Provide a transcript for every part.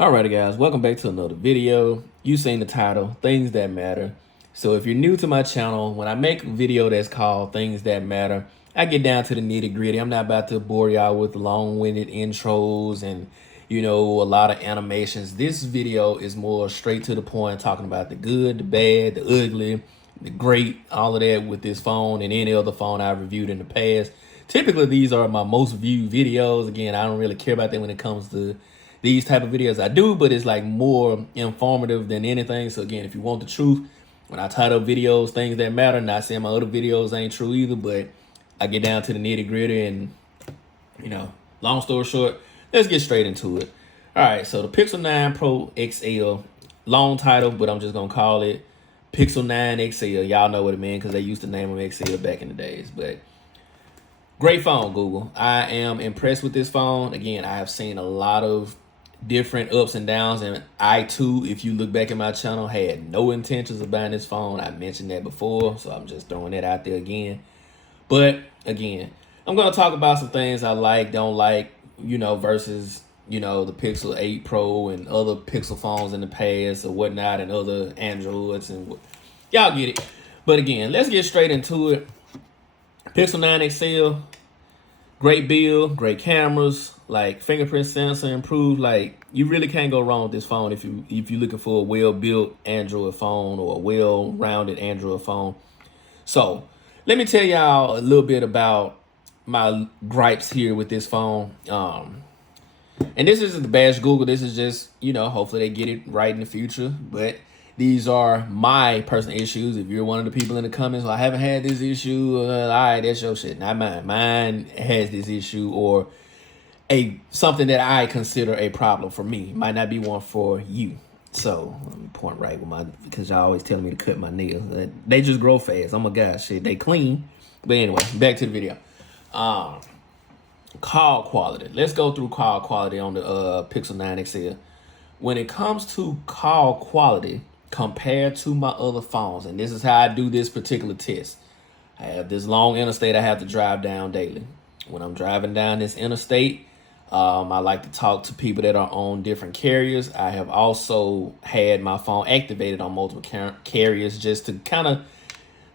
Alrighty guys, welcome back to another video. You seen the title, Things That Matter. So if you're new to my channel, when I make a video that's called Things That Matter, I get down to the nitty gritty. I'm not about to bore y'all with long-winded intros and, a lot of animations. This video is more straight to the point, talking about the good, the bad, the ugly, the great, all of that with this phone and any other phone I've reviewed in the past. Typically, these are my most viewed videos. Again, I don't really care about that when it comes to these type of videos. I do, but it's like more informative than anything. So again, if you want the truth, when I title videos Things That Matter, not saying my other videos ain't true either, but I get down to the nitty gritty and, long story short, let's get straight into it. All right, so the Pixel 9 Pro XL, long title, but I'm just gonna call it Pixel 9 XL. Y'all know what it means because they used to name them XL back in the days, but great phone, Google. I am impressed with this phone. Again, I have seen a lot of different ups and downs, and I too, if you look back at my channel, had no intentions of buying this phone. I mentioned that before, so I'm just throwing that out there again. But again, I'm going to talk about some things I like, don't like, versus, the Pixel 8 Pro and other Pixel phones in the past or whatnot, and other Androids, and y'all get it. But again, let's get straight into it. Pixel 9 XL, great build, great cameras, like fingerprint sensor improved. Like, you really can't go wrong with this phone if you're looking for a well-built Android phone or a well-rounded Android phone. So let me tell y'all a little bit about my gripes here with this phone. And this isn't the bash Google. This is just, hopefully they get it right in the future. But these are my personal issues. If you're one of the people in the comments, well, I haven't had this issue, all right, that's your shit, not mine. Mine has this issue, or something that I consider a problem for me. Might not be one for you. So let me point right with because y'all always telling me to cut my nails. They just grow fast. Oh my gosh, shit, they clean. But anyway, back to the video. Call quality. Let's go through call quality on the Pixel 9 XL. When it comes to call quality compared to my other phones, and this is how I do this particular test. I have this long interstate I have to drive down daily. When I'm driving down this interstate, I like to talk to people that are on different carriers. I have also had my phone activated on multiple carriers just to kind of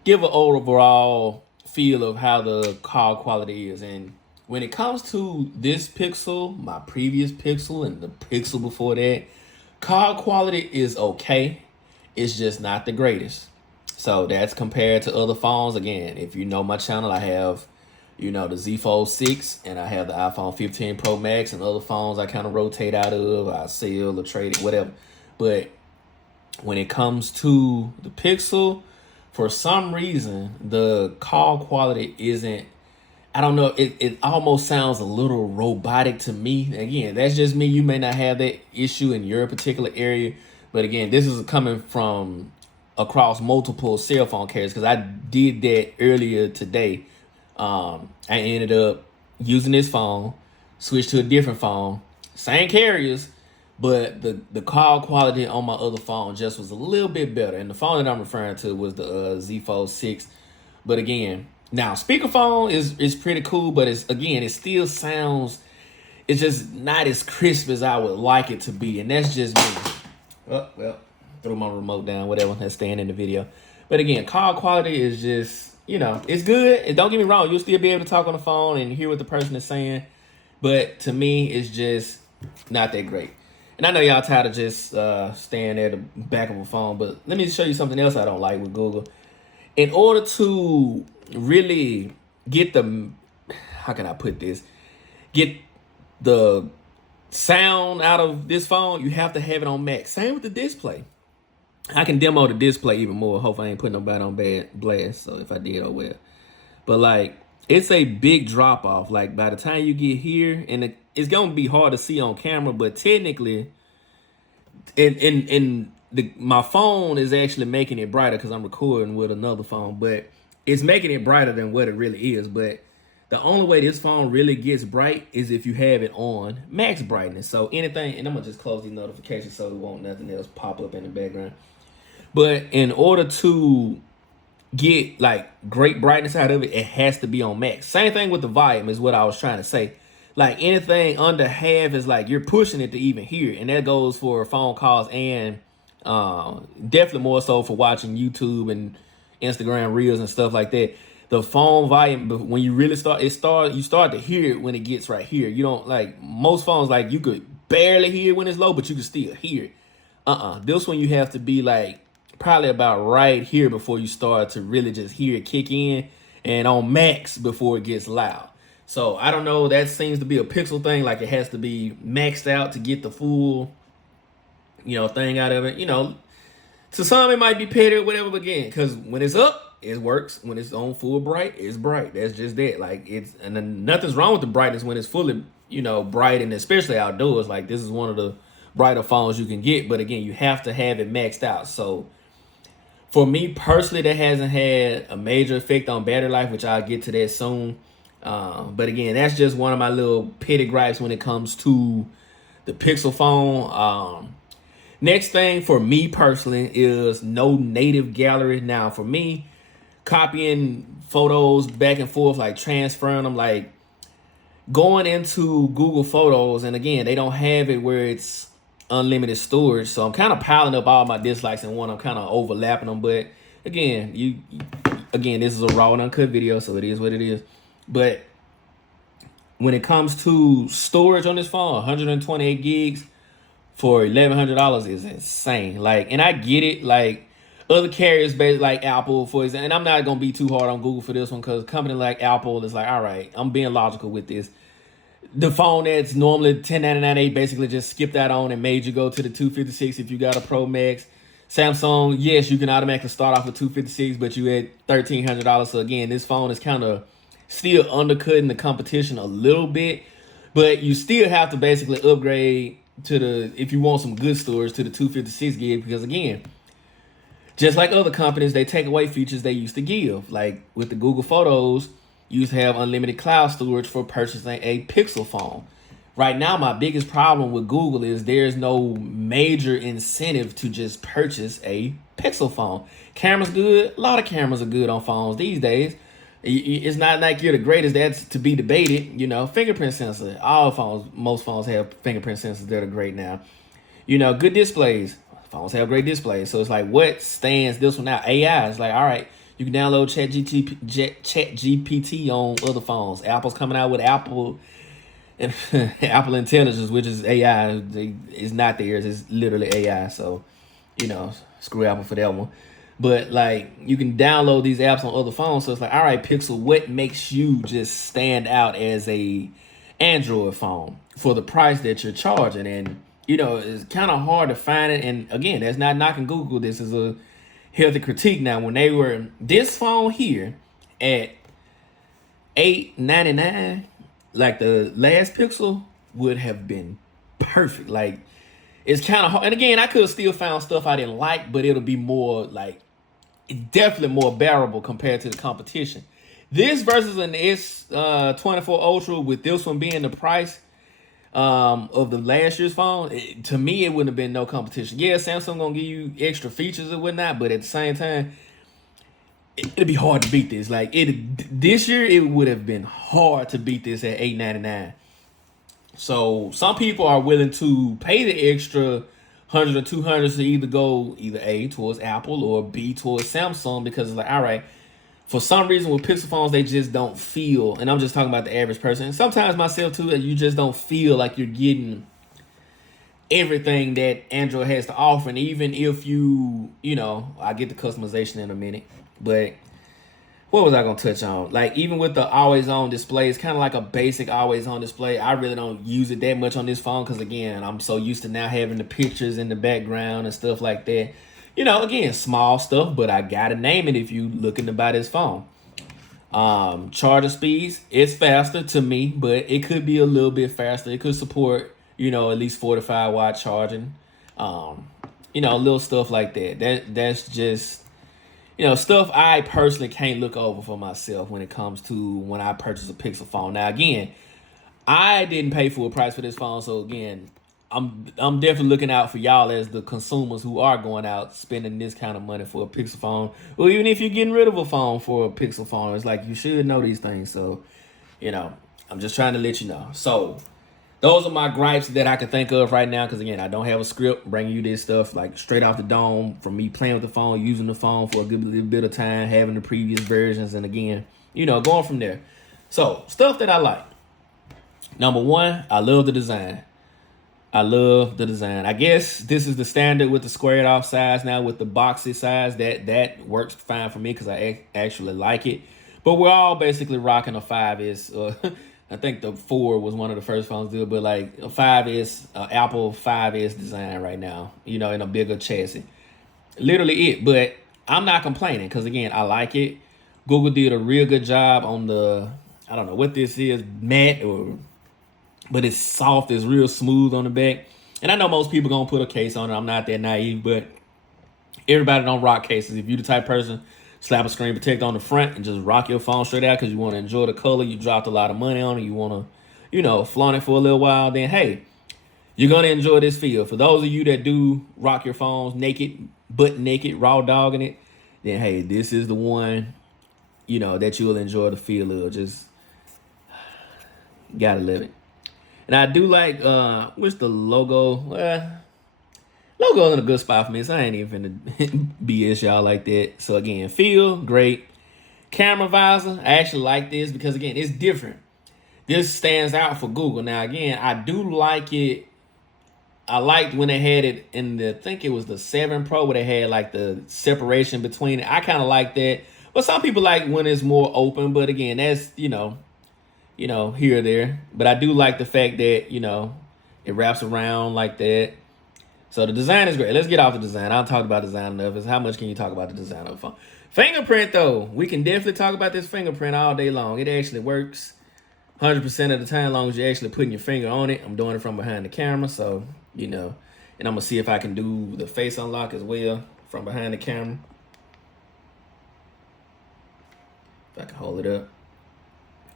give an overall feel of how the call quality is. And when it comes to this Pixel, my previous Pixel, and the Pixel before that, call quality is okay. It's just not the greatest. So that's compared to other phones. Again, if you know my channel, I have, the Z Fold 6, and I have the iPhone 15 Pro Max, and other phones I kind of rotate out of, I sell or trade it, whatever. But when it comes to the Pixel, for some reason, the call quality isn't, I don't know, it almost sounds a little robotic to me. Again, that's just me. You may not have that issue in your particular area. But again, this is coming from across multiple cell phone carriers, because I did that earlier today. I ended up using this phone, switched to a different phone, same carriers, but the call quality on my other phone just was a little bit better. And the phone that I'm referring to was the Z Fold 6. But again, now speakerphone is pretty cool, but it still sounds, it's just not as crisp as I would like it to be. And that's just me. Oh, well, threw my remote down, whatever, that's staying in the video. But again, call quality is just, it's good. And don't get me wrong, you'll still be able to talk on the phone and hear what the person is saying. But to me, it's just not that great. And I know y'all tired of just staying at the back of a phone, but let me show you something else I don't like with Google. In order to really get how can I put this? Get the sound out of this phone, you have to have it on max. Same with the display. I can demo the display even more. Hopefully I ain't putting nobody on bad blast. So if I did, oh well. But like, it's a big drop off. Like, by the time you get here, and it's gonna be hard to see on camera, but technically, my phone is actually making it brighter because I'm recording with another phone, but it's making it brighter than what it really is. But the only way this phone really gets bright is if you have it on max brightness. So anything, and I'm gonna just close these notifications so there won't nothing else pop up in the background. But in order to get like great brightness out of it, it has to be on max. Same thing with the volume is what I was trying to say. Like anything under half is like you're pushing it to even hear it. And that goes for phone calls and definitely more so for watching YouTube and Instagram reels and stuff like that. The phone volume, when you really you start to hear it when it gets right here. You don't, like most phones, like you could barely hear it when it's low, but you can still hear it. This one you have to be like probably about right here before you start to really just hear it kick in, and on max before it gets loud. So I don't know, that seems to be a Pixel thing, like it has to be maxed out to get the full, thing out of it. To some it might be petty or whatever, but again, because when it's up, it works. When it's on full bright, it's bright. That's just that. Like and then nothing's wrong with the brightness when it's fully, bright, and especially outdoors. Like this is one of the brighter phones you can get, but again, you have to have it maxed out. So for me personally, that hasn't had a major effect on battery life, which I'll get to that soon. But again, that's just one of my little petty gripes when it comes to the Pixel phone. Next thing for me personally is no native gallery. Now for me, copying photos back and forth, like transferring them, like going into Google Photos, and again, they don't have it where it's unlimited storage. So I'm kind of piling up all my dislikes in one. I'm kind of overlapping them. But again, this is a raw and uncut video, so it is what it is. But when it comes to storage on this phone, 128 gigs for $1,100 is insane. Like, and I get it. Like other carriers, like Apple, for example, and I'm not gonna be too hard on Google for this one, because a company like Apple is like, all right, I'm being logical with this. The phone that's normally $1,099, they basically just skipped that on and made you go to the 256 if you got a Pro Max. Samsung, yes, you can automatically start off with 256, but you at $1,300. So again, this phone is kind of still undercutting the competition a little bit, but you still have to basically upgrade to if you want some good storage, to the 256 gig, because again, just like other companies, they take away features they used to give. Like with the Google Photos, you used to have unlimited cloud storage for purchasing a Pixel phone. Right now, my biggest problem with Google is there's no major incentive to just purchase a Pixel phone. Camera's good. A lot of cameras are good on phones these days. It's not like you're the greatest. That's to be debated. Fingerprint sensor. Most phones have fingerprint sensors that are great now. Good displays. Phones have great displays. So it's like, what stands this one out? AI is like, all right, you can download ChatGPT on other phones. Apple's coming out with Apple Intelligence, which is AI. It's not theirs. It's literally AI. So, screw Apple for that one. But like, you can download these apps on other phones. So it's like, all right, Pixel, what makes you just stand out as a Android phone for the price that you're charging? And it's kind of hard to find it. And again, that's not knocking Google. This is a healthy critique. Now, when they were this phone here at $899, like the last Pixel would have been perfect. Like, it's kind of hard. And again, I could have still found stuff I didn't like, but it'll be more like, definitely more bearable compared to the competition. This versus an S24 Ultra, with this one being the price of the last year's phone, to me, it wouldn't have been no competition. Yeah, Samsung gonna give you extra features and whatnot, but at the same time, it'd be hard to beat this. Like this year, it would have been hard to beat this at $899. So some people are willing to pay the extra 100 or 200 to either go A, towards Apple, or B, towards Samsung, because it's like, all right, for some reason with Pixel phones, they just don't feel, and I'm just talking about the average person, and sometimes myself too, that you just don't feel like you're getting everything that Android has to offer. And even if I get the customization in a minute, but what was I gonna touch on? Like, even with the always on display, it's kind of like a basic always on display. I really don't use it that much on this phone, because again, I'm so used to now having the pictures in the background and stuff like that. Again, small stuff, but I gotta name it if you looking to buy this phone. Charger speeds, it's faster to me, but it could be a little bit faster. It could support, at least 45 watt charging. Little stuff like that. That's just, stuff I personally can't look over for myself when it comes to when I purchase a Pixel phone. Now, again, I didn't pay full price for this phone, so again, I'm definitely looking out for y'all as the consumers who are going out spending this kind of money for a Pixel phone, or even if you're getting rid of a phone for a Pixel phone. It's like, you should know these things. So, I'm just trying to let you know. So those are my gripes that I can think of right now. Because again, I don't have a script bringing you this stuff like straight off the dome from me playing with the phone, using the phone for a good little bit of time, having the previous versions, and again, going from there. So stuff that I like. Number one, I love the design. I guess this is the standard with the squared off size now with the boxy size. That works fine for me because I actually like it. But we're all basically rocking a 5S. I think the 4 was one of the first phones to do it, but like a 5S, Apple 5S design right now, in a bigger chassis. Literally it, but I'm not complaining because again, I like it. Google did a real good job on the, I don't know what this is, matte but it's soft, it's real smooth on the back. And I know most people gonna put a case on it. I'm not that naive, but everybody don't rock cases. If you the type person, slap a screen protector on the front and just rock your phone straight out because you want to enjoy the color, you dropped a lot of money on it, you want to, flaunt it for a little while, then hey, you're gonna enjoy this feel. For those of you that do rock your phones naked, butt naked, raw dogging it, then hey, this is the one, that you'll enjoy the feel of. Just gotta live it. And I do like, what's the logo? Logo's in a good spot for me, so I ain't even finna BS y'all like that. So again, feel great. Camera visor, I actually like this because again, it's different. This stands out for Google. Now again, I do like it. I liked when they had it in the, I think it was the 7 Pro where they had like the separation between it. I kind of like that. But some people like when it's more open. But again, that's, here or there. But I do like the fact that, it wraps around like that. So the design is great. Let's get off the design. I don't talk about design enough. It's how much can you talk about the design of the phone? Fingerprint, though. We can definitely talk about this fingerprint all day long. It actually works 100% of the time as long as you're actually putting your finger on it. I'm doing it from behind the camera, so, and I'm going to see if I can do the face unlock as well from behind the camera. If I can hold it up.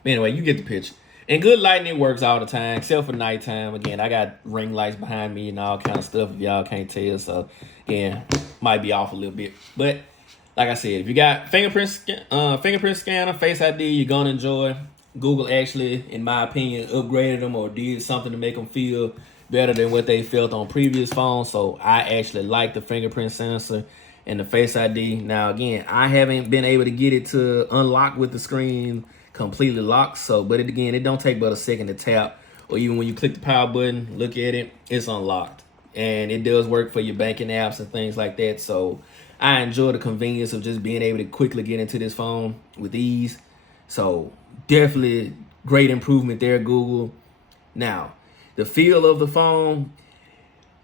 But anyway, you get the picture. And good lighting, it works all the time, except for nighttime. Again, I got ring lights behind me and all kind of stuff if y'all can't tell. So, again, might be off a little bit. But, like I said, if you got fingerprint scanner, Face ID, you're going to enjoy. Google actually, in my opinion, upgraded them or did something to make them feel better than what they felt on previous phones. So, I actually like the fingerprint sensor and the Face ID. Now, again, I haven't been able to get it to unlock with the screen completely locked, but it don't take but a second to tap, or even when you click the power button, look at it, it's unlocked, and it does work for your banking apps and things like that. So I enjoy the convenience of just being able to quickly get into this phone with ease. So definitely great improvement there, Google. Now the feel of the phone,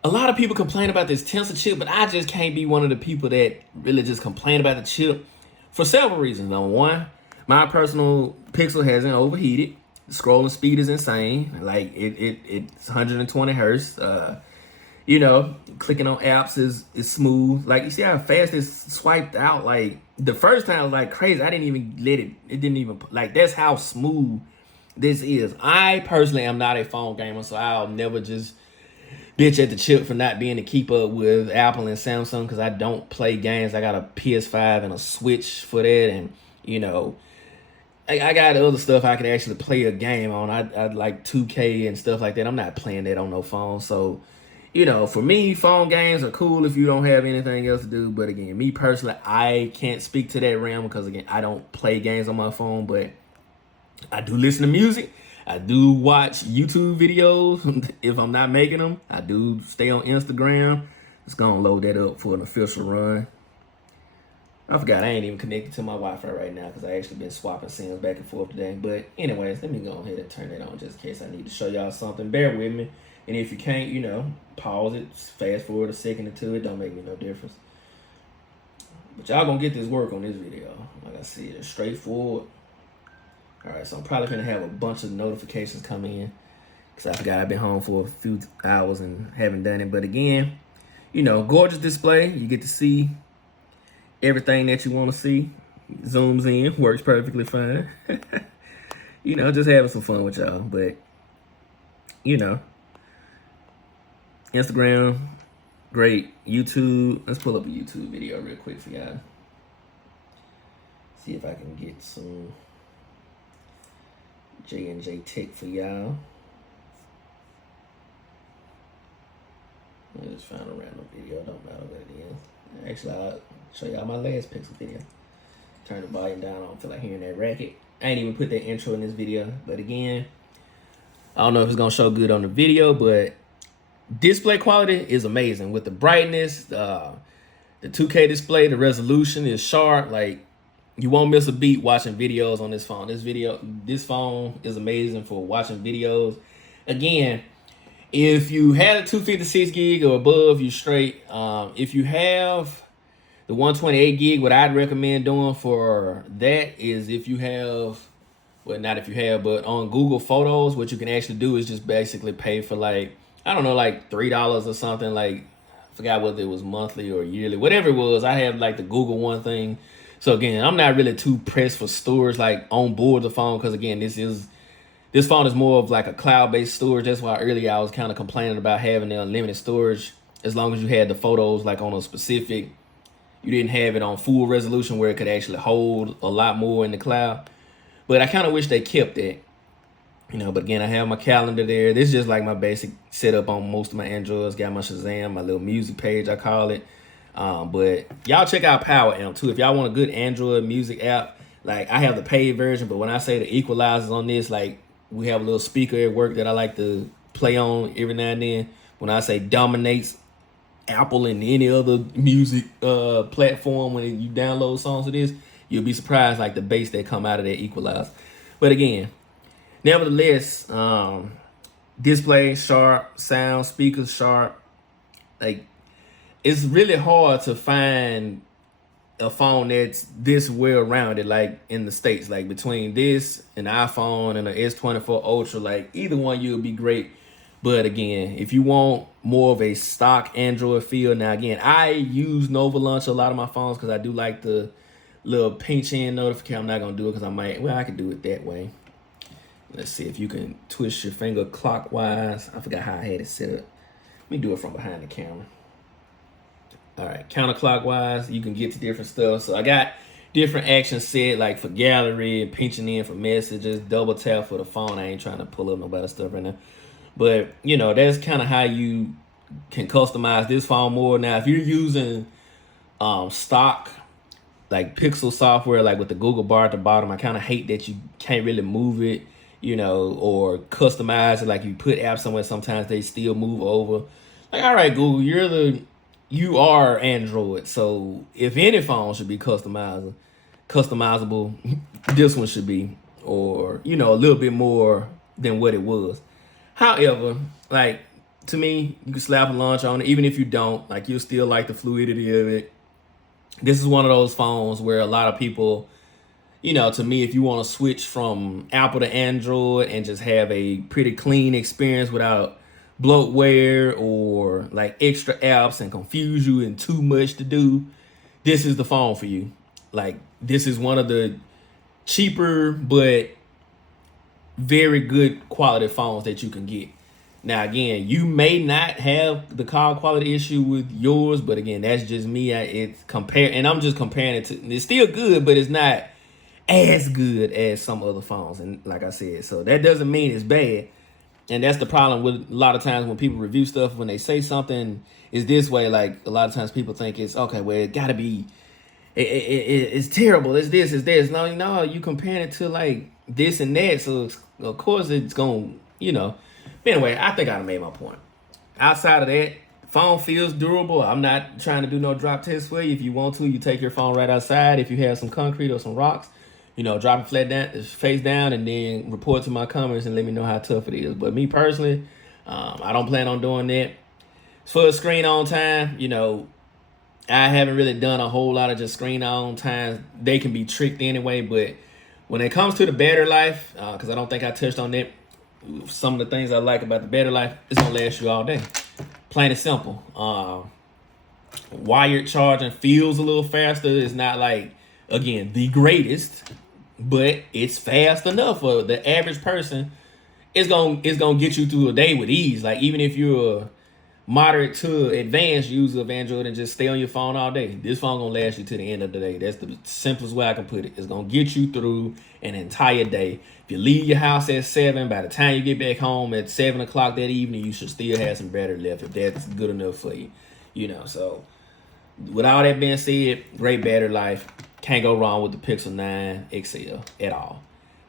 a lot of people complain about this Tensor chip, but I just can't be one of the people that really just complain about the chip for several reasons. Number one, my personal Pixel hasn't overheated. The scrolling speed is insane. Like it's 120 hertz. Clicking on apps is smooth. Like you see how fast it's swiped out. Like the first time I was like crazy. I didn't even let it. It didn't even like. That's how smooth this is. I personally am not a phone gamer, so I'll never just bitch at the chip for not being to keep up with Apple and Samsung because I don't play games. I got a PS5 and a Switch for that, and I got other stuff I could actually play a game on. I like 2K and stuff like that. I'm not playing that on no phone. So, for me, phone games are cool if you don't have anything else to do. But again, me personally, I can't speak to that realm because, again, I don't play games on my phone. But I do listen to music. I do watch YouTube videos if I'm not making them. I do stay on Instagram. Just gonna load that up for an official run. I forgot I ain't even connected to my Wi-Fi right now because I actually been swapping SIMs back and forth today. But anyways, let me go ahead and turn it on just in case I need to show y'all something. Bear with me. And if you can't, pause it, fast forward a second or two. It don't make me no difference. But y'all gonna get this work on this video. Like I said, it's straightforward. Alright, so I'm probably gonna have a bunch of notifications coming in because I forgot I've been home for a few hours and haven't done it. But again, gorgeous display. You get to see everything that you want to see. Zooms in, works perfectly fine. Just having some fun with y'all. But, Instagram, great. YouTube, let's pull up a YouTube video real quick for y'all. See if I can get some J&J Tech for y'all. I just found a random video. Don't matter what it is. Actually, I'll show y'all my last Pixel video. Turn the volume down. I don't feel like hearing that racket. I ain't even put that intro in this video. But again, I don't know if it's going to show good on the video, but display quality is amazing. With the brightness, the 2K display, the resolution is sharp. Like, you won't miss a beat watching videos on this phone. This phone is amazing for watching videos. Again, if you had a 256 gig or above, you straight. If you have the 128 gig, what I'd recommend doing for that is if you have, well, not if you have, but on Google Photos, what you can actually do is just basically pay for like, I don't know, like $3 or something. Like, I forgot whether it was monthly or yearly, whatever it was. I have like the Google One thing. So again, I'm not really too pressed for storage like on board the phone, because again, this phone is more of like a cloud-based storage. That's why earlier I was kind of complaining about having the unlimited storage. As long as you had the photos like on a specific, you didn't have it on full resolution where it could actually hold a lot more in the cloud. But I kind of wish they kept that. You know, but again, I have my calendar there. This is just like my basic setup on most of my Androids. Got my Shazam, my little music page, I call it. But y'all check out Power Amp too. If y'all want a good Android music app, like I have the paid version, but when I say the equalizers on this, like we have a little speaker at work that I like to play on every now and then. When I say dominates Apple and any other music platform, when you download songs to this, you'll be surprised like the bass that come out of that equalizer. But again, nevertheless, display sharp, sound, speakers sharp. Like, it's really hard to find a phone that's this well rounded, like in the States. Like between this and the iPhone and the S24 Ultra, like either one you'll be great. But again, if you want more of a stock Android feel, now again, I use Nova Launch a lot of my phones because I do like the little pinch in notification. I'm not gonna do it because I could do it that way. Let's see if you can twist your finger clockwise. I forgot how I had it set up. Let me do it from behind the camera. All right, counterclockwise, you can get to different stuff. So I got different actions set, like for gallery and pinching in for messages, double tap for the phone. I ain't trying to pull up nobody's stuff right now. But, you know, that's kind of how you can customize this phone more. Now, if you're using stock, like Pixel software, like with the Google bar at the bottom, I kind of hate that you can't really move it, you know, or customize it. Like you put apps somewhere, sometimes they still move over. Like, all right, Google, you are Android, so if any phone should be customizable, this one should be, or you know, a little bit more than what it was. However, like to me, you can slap a launch on it, even if you don't, like you'll still like the fluidity of it. This is one of those phones where a lot of people, you know, to me, if you want to switch from Apple to Android and just have a pretty clean experience without bloatware or like extra apps and confuse you and too much to do, this is the phone for you. Like, this is one of the cheaper but very good quality phones that you can get. Now again, you may not have the call quality issue with yours, but again, that's just me. And I'm just comparing it to, it's still good, but it's not as good as some other phones. And like I said, so that doesn't mean it's bad. And that's the problem with a lot of times when people review stuff, when they say something is this way, like a lot of times people think it's okay, well, it gotta be, it's terrible, it's this, it's this. No, you comparing it to like this and that, so of course it's gonna, you know. But anyway, I think I made my point. Outside of that, phone feels durable. I'm not trying to do no drop test for you. If you want to, you take your phone right outside. If you have some concrete or some rocks, you know, drop it flat down, face down, and then report to my comments and let me know how tough it is. But me personally, I don't plan on doing that. As far as screen on time, you know, I haven't really done a whole lot of just screen on times. They can be tricked anyway, but when it comes to the battery life, because I don't think I touched on that, some of the things I like about the battery life, it's gonna last you all day. Plain and simple. Wired charging feels a little faster. It's not like, again, the greatest, but it's fast enough for the average person. It's gonna get you through a day with ease. Like even if you're moderate to advanced user of Android and just stay on your phone all day. This phone gonna last you to the end of the day. That's the simplest way I can put it. It's gonna get you through an entire day. If you leave your house at 7, by the time you get back home at 7 o'clock that evening, you should still have some battery left if that's good enough for you. So with all that being said, great battery life. Can't go wrong with the Pixel 9 XL at all.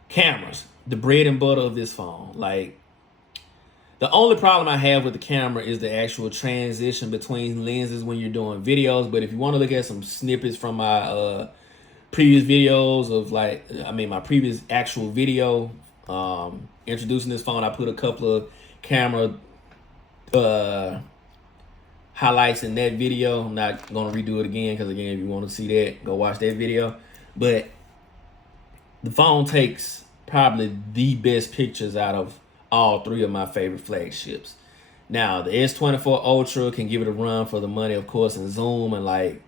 Cameras, the bread and butter of this phone. Like, the only problem I have with the camera is the actual transition between lenses when you're doing videos. But if you want to look at some snippets from my previous videos of my previous actual video introducing this phone, I put a couple of camera highlights in that video. I'm not going to redo it again because, again, if you want to see that, go watch that video. But the phone takes probably the best pictures out of all three of my favorite flagships. Now, the S24 Ultra can give it a run for the money, of course, in zoom and like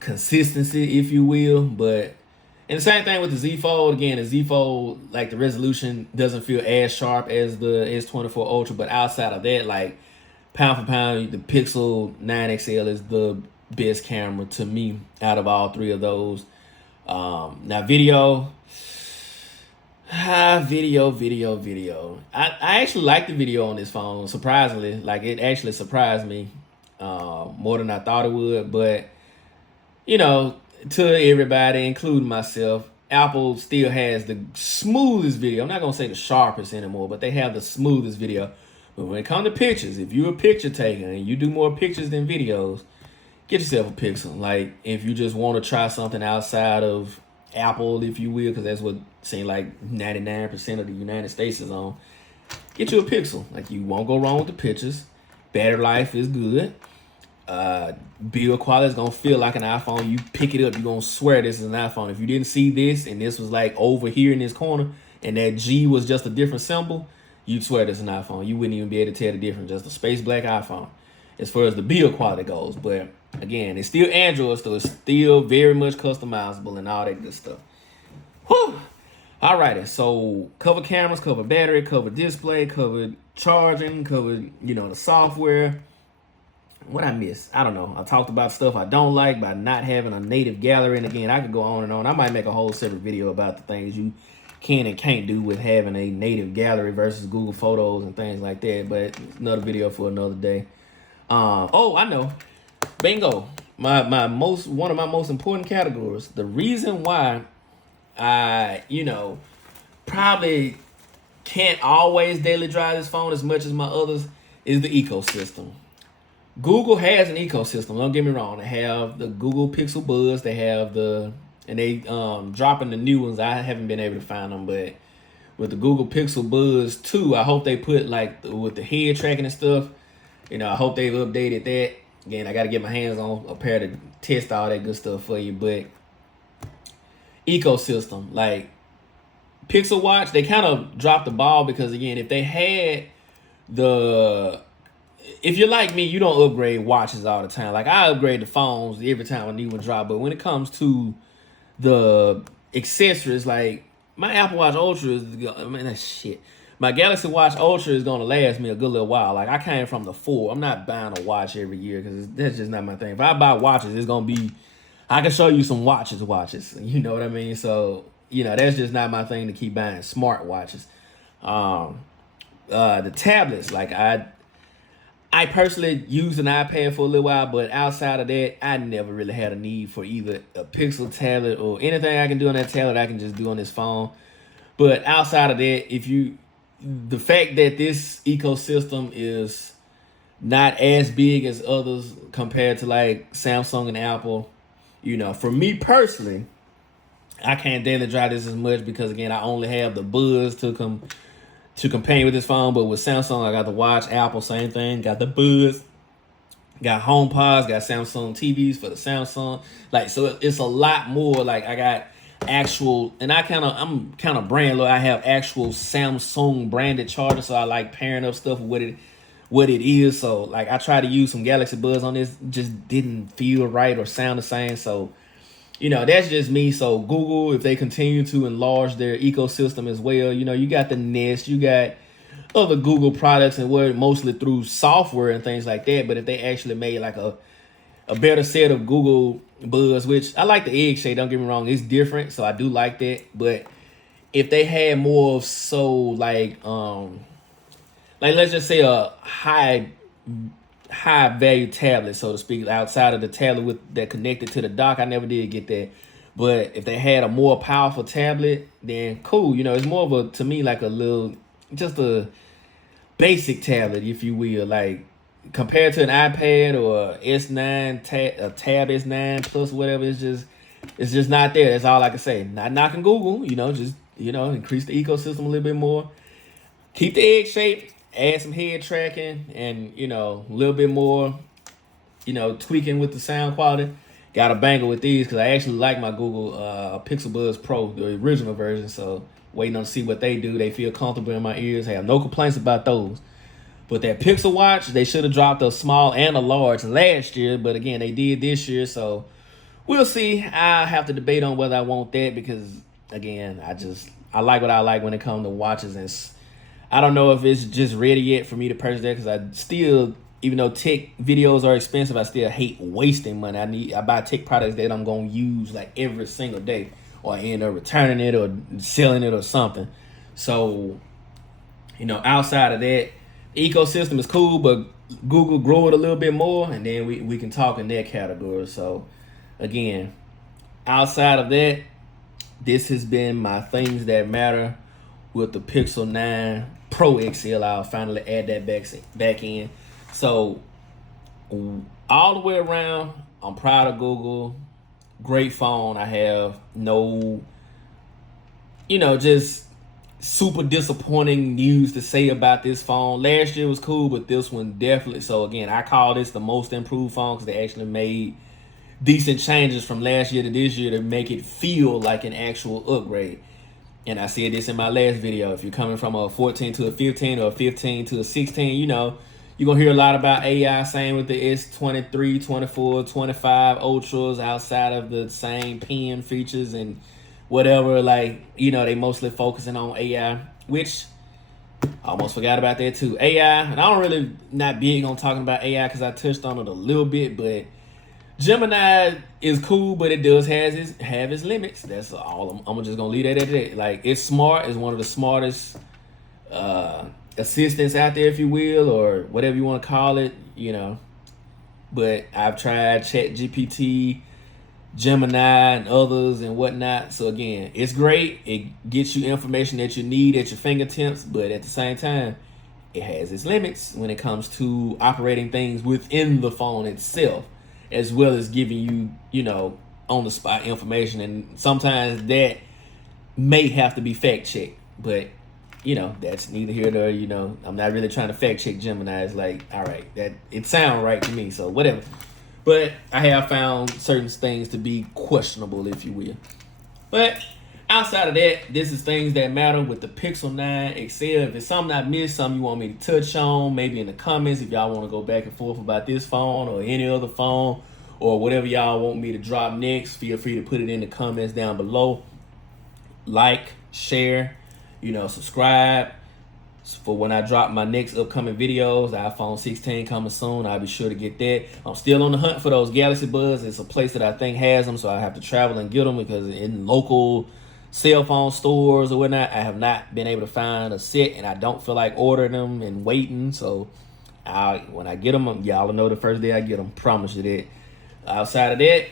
consistency, if you will. But and the same thing with the Z Fold. Again, the Z Fold, like, the resolution doesn't feel as sharp as the S24 Ultra. But outside of that, like, pound for pound, the Pixel 9 XL is the best camera to me out of all three of those. Now, video. Video. I actually like the video on this phone, surprisingly. Like, it actually surprised me more than I thought it would. But, to everybody, including myself, Apple still has the smoothest video. I'm not going to say the sharpest anymore, but they have the smoothest video. But when it comes to pictures, if you're a picture taker and you do more pictures than videos, get yourself a Pixel. Like, if you just want to try something outside of Apple, if you will, because that's what seems like 99% of the United States is on, get you a Pixel. Like, you won't go wrong with the pictures. Battery life is good. Build quality is going to feel like an iPhone. You pick it up, you're going to swear this is an iPhone. If you didn't see this and this was like over here in this corner and that G was just a different symbol, you'd swear this is an iPhone. You wouldn't even be able to tell the difference. Just a space black iPhone as far as the build quality goes. But again, it's still Android, so it's still very much customizable and all that good stuff. Whew. Alrighty, so cover cameras, cover battery, cover display, covered charging, covered, the software. What I missed? I don't know. I talked about stuff I don't like, by not having a native gallery. And again, I could go on and on. I might make a whole separate video about the things you can and can't do with having a native gallery versus Google Photos and things like that. But another video for another day. I know. Bingo. One of my most important categories. The reason why I, probably can't always daily drive this phone as much as my others is the ecosystem. Google has an ecosystem. Don't get me wrong. They have the Google Pixel Buds. They have and they dropping the new ones. I haven't been able to find them, but with the Google Pixel Buds 2, I hope they put with the head tracking and stuff. I hope they've updated that. Again, I got to get my hands on a pair to test all that good stuff for you. But ecosystem, like Pixel Watch, they kind of dropped the ball because, again, if they had if you're like me, you don't upgrade watches all the time. Like, I upgrade the phones every time a new one drop. But when it comes to the accessories, like my Apple Watch Ultra that's shit. My Galaxy Watch Ultra is going to last me a good little while. Like, I came from the 4. I'm not buying a watch every year because that's just not my thing. If I buy watches, it's going to be, I can show you some watches. You know what I mean? So, that's just not my thing to keep buying smart watches. The tablets, like I personally used an iPad for a little while, but outside of that, I never really had a need for either a Pixel tablet or anything I can do on that tablet, I can just do on this phone. But outside of that, the fact that this ecosystem is not as big as others compared to like Samsung and Apple, for me personally, I can't daily drive this as much because, again, I only have the Buds to compare with this phone. But with Samsung, I got the watch. Apple, same thing. Got the Buds. Got HomePods. Got Samsung TVs for the Samsung. Like, so it's a lot more. Like, I got actual, and I'm kind of brand low. I have actual Samsung branded chargers, so I like pairing up stuff with what it is. So, like, I tried to use some Galaxy Buds on this, just didn't feel right or sound the same. So, that's just me. So Google, if they continue to enlarge their ecosystem as well, you got the Nest, you got other Google products and were mostly through software and things like that. But if they actually made like a better set of Google Buds, which I like the egg shade, don't get me wrong, it's different, so I do like that. But if they had more of like let's just say a high value tablet, so to speak, outside of the tablet with that connected to the dock, I never did get that. But if they had a more powerful tablet, then cool. You know, it's more of a, to me, like a little, just a basic tablet, if you will, like compared to an iPad or S9 a Tab S9 Plus, whatever. It's just not there. That's all I can say. Not knocking Google, just increase the ecosystem a little bit more. Keep the egg shape, add some head tracking, and a little bit more, tweaking with the sound quality. Got a banger with these because I actually like my Google Pixel Buds Pro, the original version. So waiting on to see what they do. They feel comfortable in my ears. I have no complaints about those. But that Pixel Watch, they should have dropped a small and a large last year. But again, they did this year. So we'll see. I have to debate on whether I want that because, again, I like what I like when it comes to watches. And I don't know if it's just ready yet for me to purchase that because I still, even though tech videos are expensive, I still hate wasting money. I buy tech products that I'm going to use like every single day, or I end up returning it or selling it or something. So, outside of that, the ecosystem is cool, but Google grow it a little bit more, and then we can talk in that category. So, again, outside of that, this has been my things that matter with the Pixel 9 Pro XL. I'll finally add that back in. So, all the way around, I'm proud of Google. Great phone. I have no, just super disappointing news to say about this phone. Last year was cool, but this one definitely. So, again, I call this the most improved phone because they actually made decent changes from last year to this year to make it feel like an actual upgrade. And I said this in my last video. If you're coming from a 14 to a 15 or a 15 to a 16, you're going to hear a lot about AI, same with the S23, 24, 25 Ultras outside of the same pen features and whatever. They mostly focusing on AI, which I almost forgot about that too. AI, and I don't really not big on talking about AI because I touched on it a little bit, but Gemini is cool, but it does have its limits. That's all. I'm just going to leave that at that. Like, it's smart. It's one of the smartest assistants out there, if you will, or whatever you want to call it, But I've tried ChatGPT, Gemini, and others and whatnot. So again, it's great. It gets you information that you need at your fingertips, but at the same time, it has its limits when it comes to operating things within the phone itself, as well as giving you, on the spot information. And sometimes that may have to be fact checked, but that's neither here nor, I'm not really trying to fact check Gemini. It's like, all right, that it sounds right to me, so whatever. But I have found certain things to be questionable, if you will. But outside of that, this is things that matter with the Pixel 9 XL. If it's something I missed, something you want me to touch on, maybe in the comments, if y'all want to go back and forth about this phone or any other phone or whatever y'all want me to drop next, feel free to put it in the comments down below. Like, share, subscribe for when I drop my next upcoming videos. The iPhone 16 coming soon. I'll be sure to get that. I'm still on the hunt for those Galaxy Buds. It's a place that I think has them, so I have to travel and get them because in local cell phone stores or whatnot, I have not been able to find a set, and I don't feel like ordering them and waiting. So when I get them, y'all will know the first day I get them. Promise you that. Outside of that,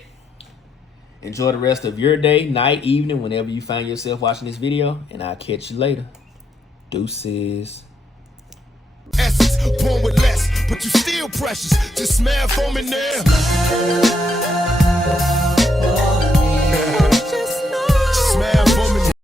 enjoy the rest of your day, night, evening, whenever you find yourself watching this video, and I'll catch you later. Deuces. Essence, born with less, but you still precious. Just smell from in there.